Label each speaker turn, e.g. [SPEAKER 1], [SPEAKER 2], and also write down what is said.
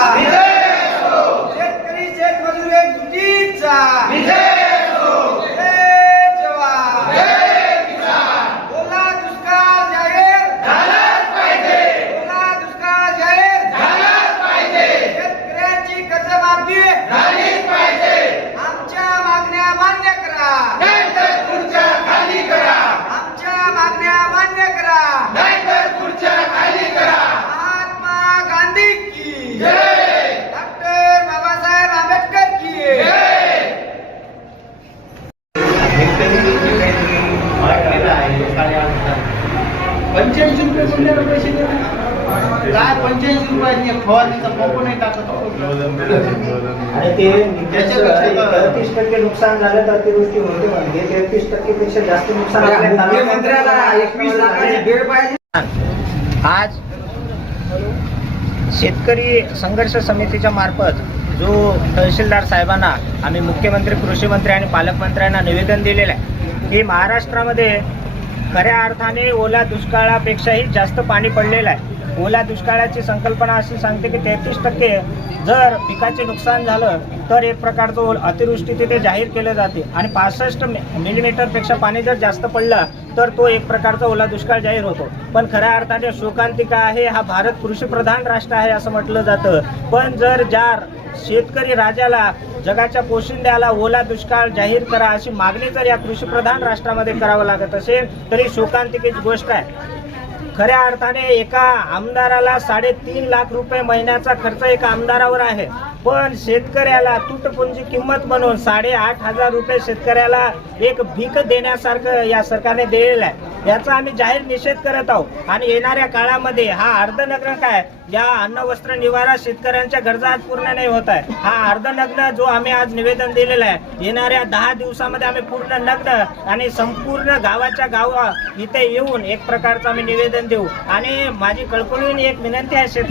[SPEAKER 1] शेतकरी शेतमजूर एकजुटीचा ओला दुष्काळ जाहीर झालाच पाहिजे. ओला दुष्काळ जाहीर झालाच पाहिजे. शेतकऱ्यांची कर्जमाफी झालीच पाहिजे. आमच्या मागण्या मान्य करा, नाहीतर खुर्च्या खाली करा. आमच्या मागण्या मान्य करा, नाहीतर खुर्च्या खाली करा. महात्मा गांधी की जय. डॉक्टर बाबासाहेब आंबेडकर की जय.
[SPEAKER 2] ₹85 कोणत्या पैसे काय 85 रुपयाची फवारणीचा पंप नाही टाकत.
[SPEAKER 3] आणि ते 33% नुकसान झालं तर अतिवृष्टी होते म्हणजे 33% पेक्षा जास्त नुकसान
[SPEAKER 1] मुख्यमंत्र्याला 21 लाखाची भेट पाहिजे.
[SPEAKER 3] आज शेतकरी संघर्ष समितीच्या मार्फत जो तहसीलदार साहेबांना आम्ही मुख्यमंत्री, कृषी मंत्री आणि पालकमंत्र्यांना निवेदन दिलेलं आहे की महाराष्ट्रामध्ये खऱ्या अर्थाने ओला दुष्काळापेक्षाही जास्त पाणी पडलेलं आहे. ओला दुष्काळाची संकल्पना अशी सांगते की 33% जर पिकाचे नुकसान झालं तर एक प्रकारचं अतिवृष्टी तिथे जाहीर केलं जाते आणि 65 मिलीमीटरपेक्षा पाणी जर जास्त पडलं तर तो एक प्रकारचा ओला दुष्काळ जाहीर होतो. पण खऱ्या अर्थाने शोकांतिका आहे, हा भारत कृषीप्रधान राष्ट्र आहे असं म्हटलं जातं. पण जर ज्या शेतकरी राजाला, जगाच्या पोशिंद्याला ओला दुष्काळ जाहीर करा अशी मागणी जर या कृषीप्रधान राष्ट्रामध्ये करावं लागत असेल तरी शोकांतिकेची गोष्ट आहे. खऱ्या अर्थाने एका आमदाराला 3.5 लाख रुपये महिन्याचा खर्च एका आमदारावर आहे. पण शेतकऱ्याला तुटपुंजी किंमत म्हणून 8,500 रुपये शेतकऱ्याला एक भीक देण्यासारखं या सरकारने दिलेलं आहे. याचा आम्ही जाहीर निषेध करत आहोत आणि येणाऱ्या काळामध्ये हा अर्धनग्न काय या अन्न वस्त्र निवारा शेतकऱ्यांच्या गरजा आज पूर्ण नाही होत आहे. हा अर्धनग्न जो आम्ही आज निवेदन दिलेलं आहे, येणाऱ्या 10 दिवसामध्ये आम्ही पूर्ण नग्न आणि संपूर्ण गावाच्या गावा इथे येऊन एक प्रकारचं आम्ही निवेदन देऊ. आणि माझी कळकळून एक विनंती आहे